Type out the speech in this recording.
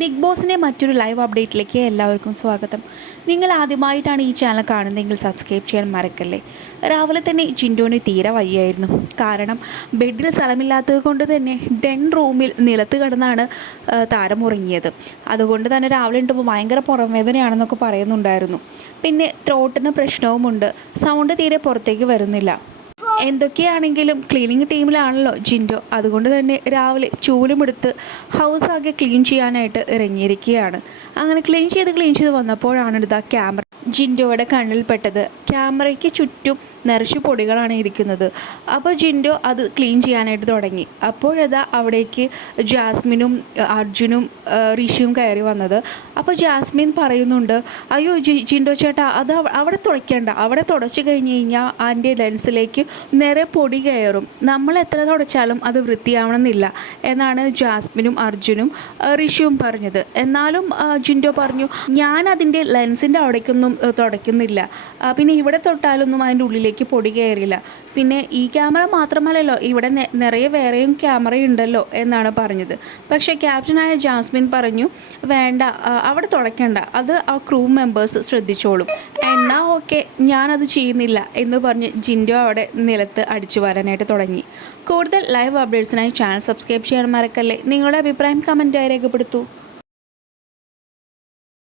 Big ബോസിന്റെ മറ്റൊരു live അപ്ഡേറ്റിലേക്ക് എല്ലാവർക്കും സ്വാഗതം. നിങ്ങൾ ആദ്യമായിട്ടാണ് ഈ ചാനൽ കാണുന്നതെങ്കിൽ സബ്സ്ക്രൈബ് ചെയ്യാൻ മറക്കല്ലേ? രാവിലെ തന്നെ ജിൻഡോന് തീരെ വയ്യായിരുന്നു. കാരണം ബെഡിൽ സ്ഥലമില്ലാത്തത് കൊണ്ട് തന്നെ ഡെൻ റൂമിൽ നിലത്ത് കിടന്നാണ് താരം ഉറങ്ങിയത്. അതുകൊണ്ട് തന്നെ രാവിലെ ഉണ്ടപ്പോൾ ഭയങ്കര പുറംവേദനയാണെന്നൊക്കെ പറയുന്നുണ്ടായിരുന്നു. പിന്നെ ത്രോട്ടിന് പ്രശ്നവുമുണ്ട്. സൗണ്ട് തീരെ പുറത്തേക്ക് വരുന്നില്ല. എന്തൊക്കെയാണെങ്കിലും ക്ലീനിങ് ടീമിലാണല്ലോ ജിൻഡോ. അതുകൊണ്ട് തന്നെ രാവിലെ ചൂലുമെടുത്ത് ഹൗസ് ആകെ ക്ലീൻ ചെയ്യാനായിട്ട് ഇറങ്ങിയിരിക്കുകയാണ്. അങ്ങനെ ക്ലീൻ ചെയ്ത് ക്ലീൻ ചെയ്ത് വന്നപ്പോഴാണ് ഇതാ ക്യാമറ ജിൻഡോയുടെ കണ്ണിൽപ്പെട്ടത് ക്യാമറയ്ക്ക് ചുറ്റും നിറച്ചു പൊടികളാണ് ഇരിക്കുന്നത്. അപ്പോൾ ജിൻഡോ അത് ക്ലീൻ ചെയ്യാനായിട്ട് തുടങ്ങി. അപ്പോഴതാ അവിടേക്ക് ജാസ്മിനും അർജുനും ഋഷിയും കയറി വന്നത്. അപ്പോൾ ജാസ്മിൻ പറയുന്നുണ്ട് അയ്യോ ജി ജിൻഡോ ചേട്ടാ അത് അവിടെ തുടയ്ക്കേണ്ട. അവിടെ തുടച്ചു കഴിഞ്ഞ് കഴിഞ്ഞാൽ ആന്റെ ലെൻസിലേക്ക് നിറയെ പൊടി കയറും. നമ്മൾ എത്ര തുടച്ചാലും അത് വൃത്തിയാവണമെന്നില്ല എന്നാണ് ജാസ്മിനും അർജുനും ഋഷിയും പറഞ്ഞത്. എന്നാലും ജിൻഡോ പറഞ്ഞു ഞാൻ അതിന്റെ ലെൻസിന്റെ അവിടേക്കൊന്നും തുടയ്ക്കുന്നില്ല. പിന്നെ ഇവിടെ തൊട്ടാലൊന്നും അതിന്റെ ഉള്ളിലേക്ക് പൊടി കയറിയില്ല പിന്നെ ഈ ക്യാമറ മാത്രമല്ലല്ലോ ഇവിടെ നിറയെ വേറെയും ക്യാമറ ഉണ്ടല്ലോ എന്നാണ് പറഞ്ഞത്. പക്ഷേ ക്യാപ്റ്റനായ ജാസ്മിൻ പറഞ്ഞു വേണ്ട അവിടെ തുടക്കണ്ട അത് ആ ക്രൂ മെമ്പേഴ്സ് ശ്രദ്ധിച്ചോളും. എന്നാ ഓക്കെ ഞാനത് ചെയ്യുന്നില്ല എന്ന് പറഞ്ഞ് ജിൻഡോ അവിടെ നിലത്ത് അടിച്ചു വരാനായിട്ട് തുടങ്ങി. കൂടുതൽ ലൈവ് അപ്ഡേറ്റ്സിനായി ചാനൽ സബ്സ്ക്രൈബ് ചെയ്യാൻ മറക്കല്ലേ. നിങ്ങളുടെ അഭിപ്രായം കമന്റായി രേഖപ്പെടുത്തൂ.